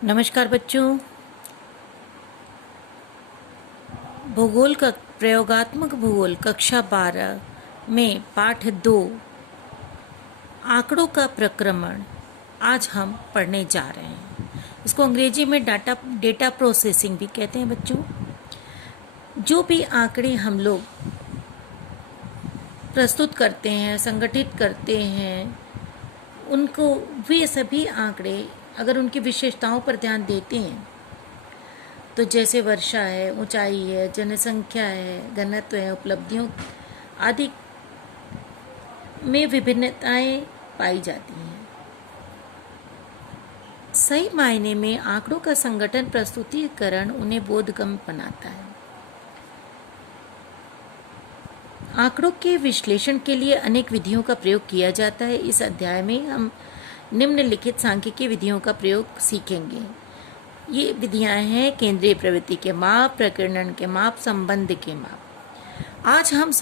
नमस्कार बच्चों। भूगोल का प्रयोगात्मक भूगोल कक्षा 12 में पाठ 2 आंकड़ों का प्रक्रमण आज हम पढ़ने जा रहे हैं। इसको अंग्रेजी में डेटा प्रोसेसिंग भी कहते हैं बच्चों। जो भी आंकड़े हम लोग प्रस्तुत करते हैं, संगठित करते हैं, उनको वे सभी आंकड़े अगर उनकी विशेषताओं पर ध्यान देते हैं तो जैसे वर्षा है, ऊंचाई है, जनसंख्या है, घनत्व है, उपलब्धियों आदि में विभिन्नताएं पाई जाती हैं। सही मायने में आंकड़ों का संगठन प्रस्तुतिकरण उन्हें बोधगम्य बनाता है। आंकड़ों के विश्लेषण के लिए अनेक विधियों का प्रयोग किया जाता है। इस अध्याय में हम निम्नलिखित सांख्यिकीय विधियों का प्रयोग सीखेंगे। ये विधियां हैं केंद्रीय प्रवृत्ति के माप, प्रकीर्णन के माप, संबंध के माप। आज हम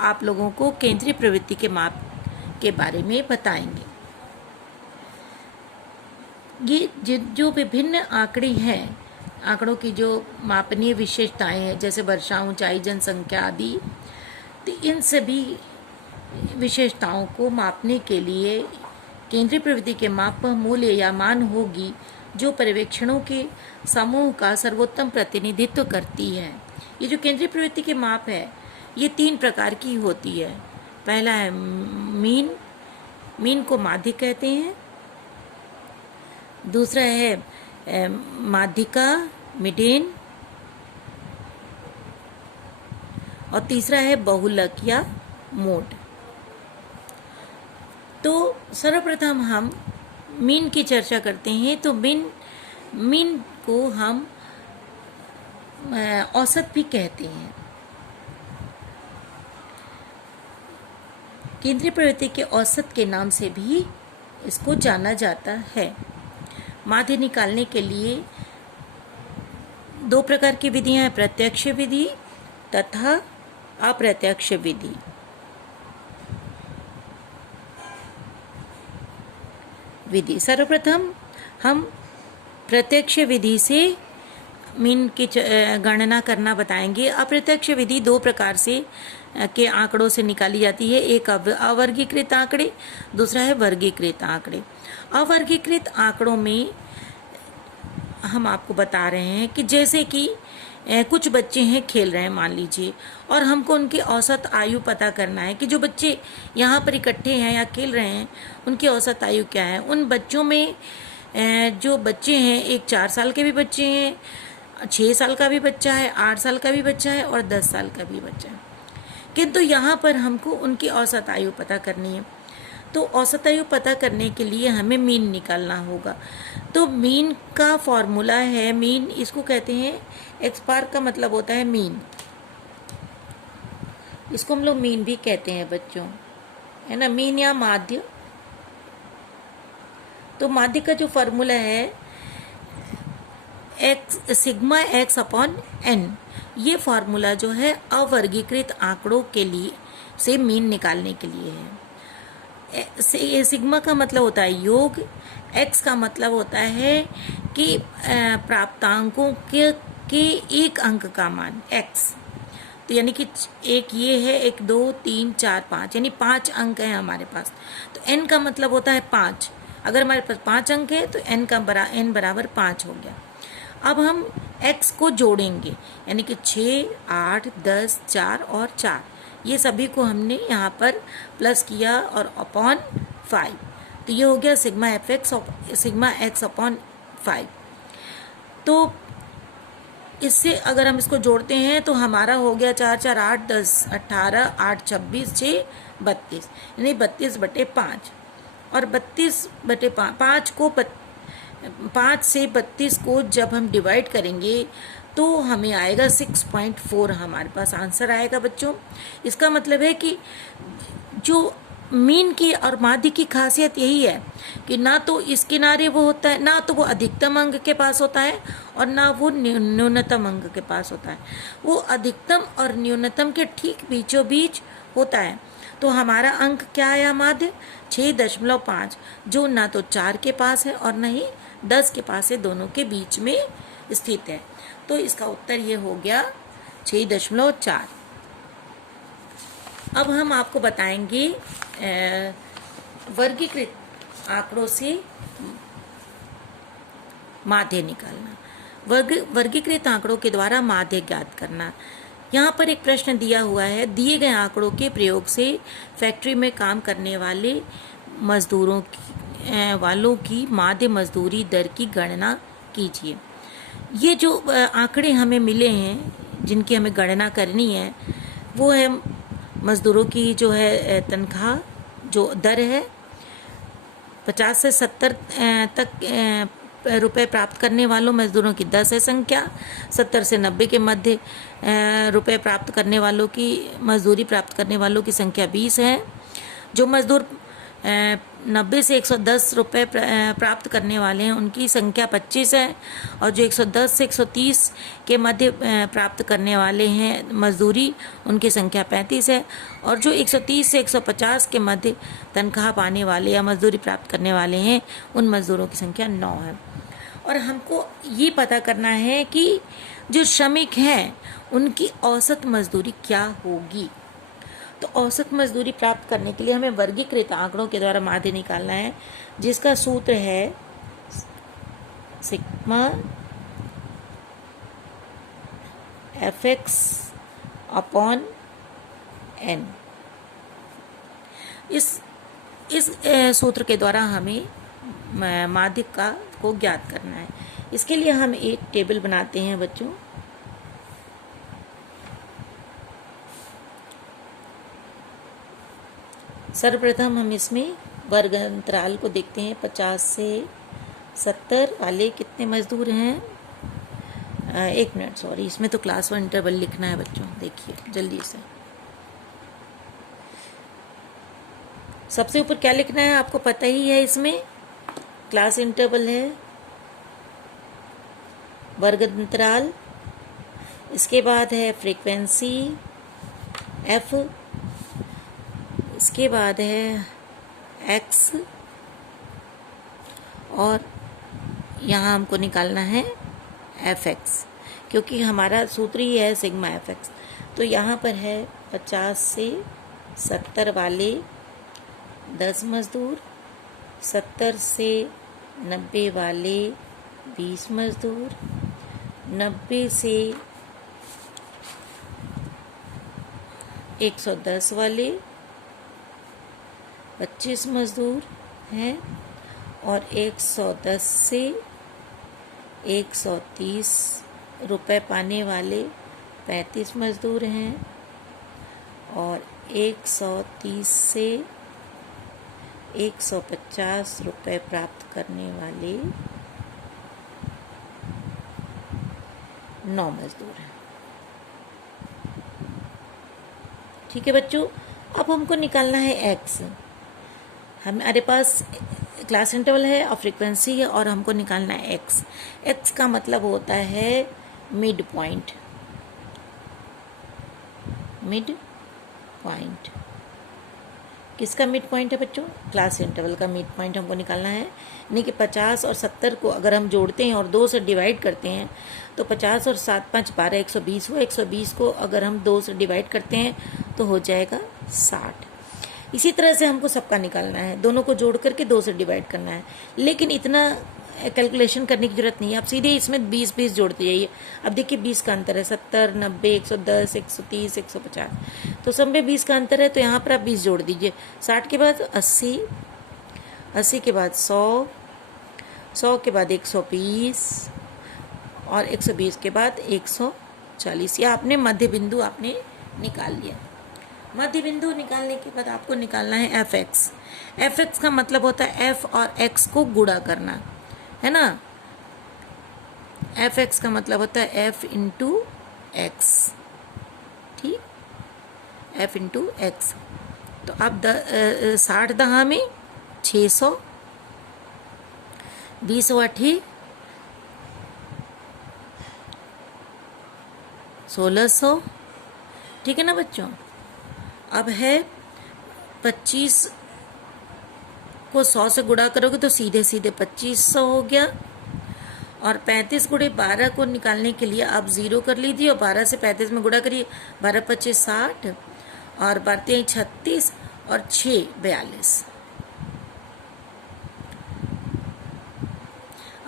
आप लोगों को केंद्रीय प्रवृत्ति के माप के बारे में बताएंगे। ये जो विभिन्न आंकड़े हैं, आंकड़ों की जो मापनीय विशेषताएं हैं जैसे वर्षा, ऊंचाई, जनसंख्या आदि, तो इन सभी विशेषताओं को मापने के लिए केंद्रीय प्रवृत्ति के माप वह मूल्य या मान होगी जो पर्यवेक्षणों के समूह का सर्वोत्तम प्रतिनिधित्व करती है। ये जो केंद्रीय प्रवृत्ति के माप है ये 3 प्रकार की होती है। पहला है मीन को माध्य कहते हैं। दूसरा है माध्यिका, मीडियन। और तीसरा है बहुलक या मोड। तो सर्वप्रथम हम मीन की चर्चा करते हैं। तो मीन को हम औसत भी कहते हैं। केंद्रीय प्रवृत्ति के औसत के नाम से भी इसको जाना जाता है। माध्य निकालने के लिए 2 प्रकार की विधियां हैं, प्रत्यक्ष विधि तथा अप्रत्यक्ष विधि। सर्वप्रथम हम प्रत्यक्ष विधि से मीन की गणना करना बताएंगे। अप्रत्यक्ष विधि 2 प्रकार से के आंकड़ों से निकाली जाती है। एक अवर्गीकृत आंकड़े, दूसरा है वर्गीकृत आंकड़े। अवर्गीकृत आंकड़ों में हम आपको बता रहे हैं कि जैसे कि कुछ बच्चे हैं, खेल रहे हैं मान लीजिए, और हमको उनकी औसत आयु पता करना है कि जो बच्चे यहाँ पर इकट्ठे हैं या खेल रहे हैं उनकी औसत आयु क्या है। उन बच्चों में जो बच्चे हैं, एक 4 साल के भी बच्चे हैं, 6 साल का भी बच्चा है, 8 साल का भी बच्चा है और 10 साल का भी बच्चा है। किंतु यहाँ पर हमको उनकी औसत आयु पता करनी है। तो औसत आयु पता करने के लिए हमें मीन निकालना होगा। तो मीन का फॉर्मूला है, मीन इसको कहते हैं, एक्स बार का मतलब होता है मीन। इसको हम लोग मीन भी कहते हैं बच्चों, है ना, मीन या माध्य। तो माध्य का जो फॉर्मूला है सिग्मा एक्स अपॉन एन। ये फॉर्मूला जो है अवर्गीकृत आंकड़ों के लिए से मीन निकालने के लिए है। सिग्मा का मतलब होता है योग, एक्स का मतलब होता है कि प्राप्तांकों के एक अंक का मान एक्स। तो यानी कि एक ये है, 1 2 3 4 5, यानी 5 अंक है हमारे पास। तो एन का मतलब होता है 5। अगर हमारे पास 5 अंक है तो एन बराबर 5 हो गया। अब हम एक्स को जोड़ेंगे, यानी कि 6 8 10 4 और 4, ये सभी को हमने यहाँ पर प्लस किया और अपॉन 5। तो ये हो गया सिग्मा एक्स अपॉन 5। तो इससे अगर हम इसको जोड़ते हैं तो हमारा हो गया 4 4 8 10 18 8 26 6 32, यानी 32/5। और 32/5 को 5 से 32 को जब हम डिवाइड करेंगे तो हमें आएगा 6.4, हमारे पास आंसर आएगा बच्चों। इसका मतलब है कि जो मीन की और माध्य की खासियत यही है कि ना तो इस किनारे वो होता है, ना तो वो अधिकतम अंक के पास होता है और ना वो न्यूनतम अंक के पास होता है। वो अधिकतम और न्यूनतम के ठीक बीचों बीच होता है। तो हमारा अंक क्या आया माध्य 6.5, जो ना तो 4 के पास है और न ही 10 के पास है, दोनों के बीच में स्थित है। तो इसका उत्तर ये हो गया 6.4। अब हम आपको बताएंगे वर्गीकृत आंकड़ों से माध्य निकालना। वर्गीकृत आंकड़ों के द्वारा माध्य ज्ञात करना। यहाँ पर एक प्रश्न दिया हुआ है, दिए गए आंकड़ों के प्रयोग से फैक्ट्री में काम करने वाले मजदूरों वालों की माध्य मजदूरी दर की गणना कीजिए। ये जो आंकड़े हमें मिले हैं जिनकी हमें गणना करनी है, वो है मजदूरों की जो है तनख्वाह जो दर है 50 से 70 तक रुपए प्राप्त करने वालों मजदूरों की 10 है संख्या, 70 से 90 के मध्य रुपए प्राप्त करने वालों की मजदूरी प्राप्त करने वालों की संख्या 20 है। जो मजदूर 90 से 110 रुपए प्राप्त करने वाले हैं उनकी संख्या 25 है, और जो 110 से 130 के मध्य प्राप्त करने वाले हैं मजदूरी उनकी संख्या 35 है, और जो 130 से 150 के मध्य तनख्वाह पाने वाले या मजदूरी प्राप्त करने वाले हैं उन मजदूरों की संख्या 9 है। और हमको ये पता करना है कि जो श्रमिक हैं उनकी औसत मजदूरी क्या होगी। तो औसत मजदूरी प्राप्त करने के लिए हमें वर्गीकृत आंकड़ों के द्वारा माध्य निकालना है, जिसका सूत्र है सिग्मा fx अपॉन n। इस सूत्र के द्वारा हमें माध्य को ज्ञात करना है। इसके लिए हम एक टेबल बनाते हैं बच्चों। सर्वप्रथम हम इसमें वर्ग अंतराल को देखते हैं। 50 से 70 वाले कितने मजदूर हैं? 1 मिनट, सॉरी, इसमें तो क्लास 1 इंटरवल लिखना है बच्चों। देखिए जल्दी से, सबसे ऊपर क्या लिखना है आपको पता ही है, इसमें क्लास इंटरवल है, वर्ग अंतराल, इसके बाद है फ्रीक्वेंसी f, इसके बाद है x, और यहाँ हमको निकालना है fx, क्योंकि हमारा सूत्र ही है सिग्मा fx। तो यहाँ पर है 50 से 70 वाले 10 मजदूर, 70 से 90 वाले 20 मजदूर, 90 से 110 वाले 25 मजदूर हैं, और 110 से 130 रुपए पाने वाले 35 मजदूर हैं, और 130 से 150 रुपए प्राप्त करने वाले 9 मजदूर हैं। ठीक है बच्चों, अब हमको निकालना है x। हमारे पास क्लास इंटरवल है और फ्रीक्वेंसी है, और हमको निकालना है x। x का मतलब होता है मिड पॉइंट। मिड पॉइंट किसका मिड पॉइंट है बच्चों? क्लास इंटरवल का मिड पॉइंट हमको निकालना है। यानी कि 50 और 70 को अगर हम जोड़ते हैं और 2 से डिवाइड करते हैं तो 50 और 7 5 12 120 हुआ। 120 को अगर हम 2 से डिवाइड करते हैं तो हो जाएगा 60। इसी तरह से हमको सबका निकालना है, दोनों को जोड़ करके 2 से डिवाइड करना है। लेकिन इतना कैलकुलेशन करने की जरूरत नहीं है, आप सीधे इसमें 20 जोड़ते जाइए। अब देखिए 20 का अंतर है, 70 90 110 130 150, तो सब में 20 का अंतर है, तो यहाँ पर आप 20 जोड़ दीजिए। 60 के बाद 80, 80 के बाद 100, 100 के बाद 120, और 120 के बाद 140। या आपने मध्य बिंदु आपने निकाल लिया। मध्य बिंदु निकालने के बाद आपको निकालना है fx। fx का मतलब होता है f और x को गुणा करना, है ना। fx का मतलब होता है f इंटू एक्स, ठीक, f इंटू एक्स। तो अब 60 दहा में 600, 20 8 1600, ठीक है ना बच्चों। अब है 25 को 100 से गुणा करोगे तो सीधे सीधे 2500 हो गया। और 35 गुणे 12 को निकालने के लिए आप 0 कर लीजिए और 12 से 35 में गुणा करिए। 12 25 60 और 12 36 और 6 42।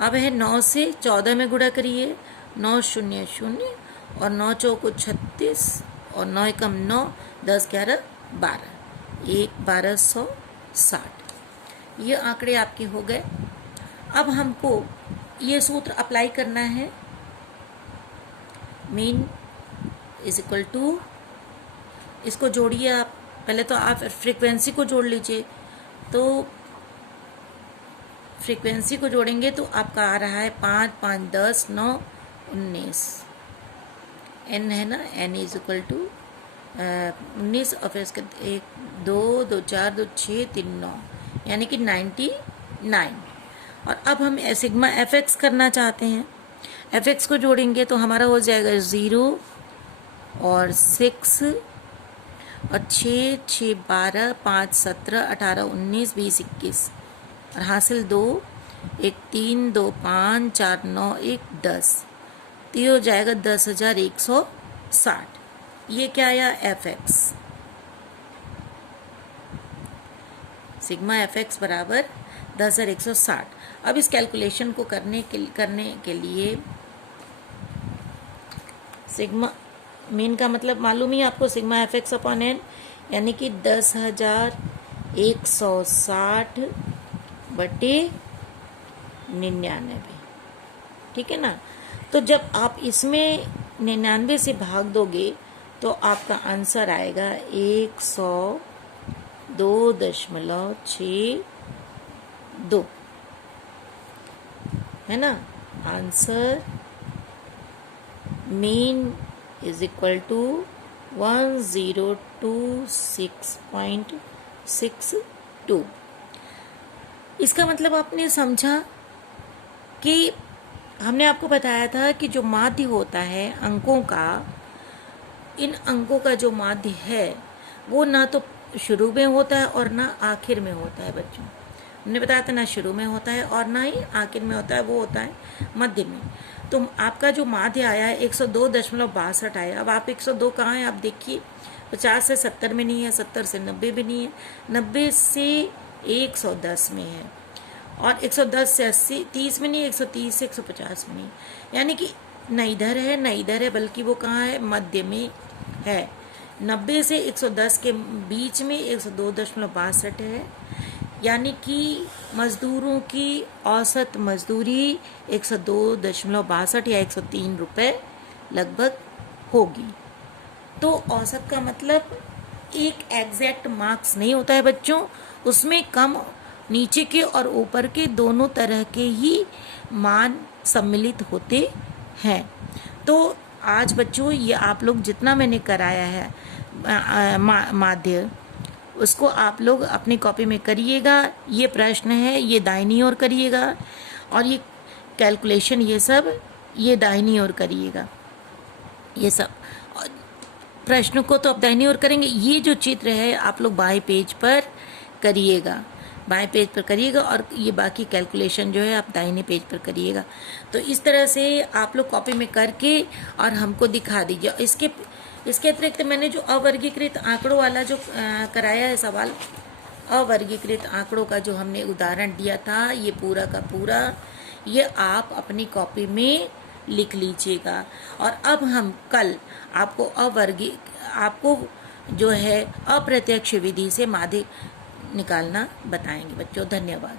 अब है 9 से 14 में गुणा करिए। 9 0 0 और 9 चौको 36 और 9 एकम 9, 10 11 12, 1 1260। ये आंकड़े आपके हो गए। अब हमको ये सूत्र अप्लाई करना है। मीन इज इक्वल टू, इसको जोड़िए आप। पहले तो आप फ्रीक्वेंसी को जोड़ लीजिए। तो फ्रीक्वेंसी को जोड़ेंगे तो आपका आ रहा है 5 5 10 9 19। एन है ना, एन इज इक्वल टू 19 और फिर इसके 1 2 2 4 2 6 3 9 यानी कि 99। और अब हम सिग्मा एफ एक्स करना चाहते हैं। एफ एक्स को जोड़ेंगे तो हमारा हो जाएगा 0 और 6 और 6 6 12 5 17 18 19 20 21 और हासिल 2 1 3 2 5 4 9 1 10। तो ये हो जाएगा 10,160। ये क्या आया? F x. Sigma F x बराबर 10,160। अब इस कैलकुलेशन को करने के लिए सिग्मा मीन का मतलब मालूम ही आपको, sigma F X upon N यानी कि 10,160 बटे 99। ठीक है ना। तो जब आप इसमें 99 से भाग दोगे तो आपका आंसर आएगा 102.62 है ना। Answer mean is equal to 1026.62। इसका मतलब आपने समझा कि हमने आपको बताया था कि जो माध्य होता है अंकों का, इन अंकों का जो माध्य है वो ना तो शुरू में होता है और ना आखिर में होता है बच्चों। हमने बताया था ना शुरू में होता है और ना ही आखिर में होता है, वो होता है मध्य में। तो आपका जो माध्य आया है 102.62 आया। अब आप 102 कहाँ है आप देखिए। 50 से 70 में नहीं है, 70 से 90 भी नहीं है, 90 से 110 में है और 110 से 80 30 में नहीं है, 130 से 150 में नहीं। यानी कि न इधर है न इधर है, बल्कि वो कहाँ है? मध्य में है। 90 से 110 के बीच में 102.62 है। यानी कि मजदूरों की औसत मजदूरी 102.62 या 103 रुपये लगभग होगी। तो औसत का मतलब एक एग्जैक्ट मार्क्स नहीं होता है बच्चों, उसमें कम नीचे के और ऊपर के दोनों तरह के ही मान सम्मिलित होते हैं। तो आज बच्चों ये आप लोग जितना मैंने कराया है माध्य, उसको आप लोग अपनी कॉपी में करिएगा। ये प्रश्न है ये दाहिनी ओर करिएगा और ये कैलकुलेशन ये सब ये दाहिनी ओर करिएगा। ये सब प्रश्न को तो आप दाहिनी ओर करेंगे। ये जो चित्र है आप लोग बाएं पेज पर करिएगा, बाएं पेज पर करिएगा और ये बाकी कैलकुलेशन जो है आप दाहिने पेज पर करिएगा। तो इस तरह से आप लोग कॉपी में करके और हमको दिखा दीजिए। इसके अतिरिक्त मैंने जो अवर्गीकृत आंकड़ों वाला जो कराया है सवाल, अवर्गीकृत आंकड़ों का जो हमने उदाहरण दिया था, ये पूरा का पूरा ये आप अपनी कॉपी में लिख लीजिएगा। और अब हम कल आपको जो है अप्रत्यक्ष विधि से माध्य निकालना बताएंगे बच्चों। धन्यवाद।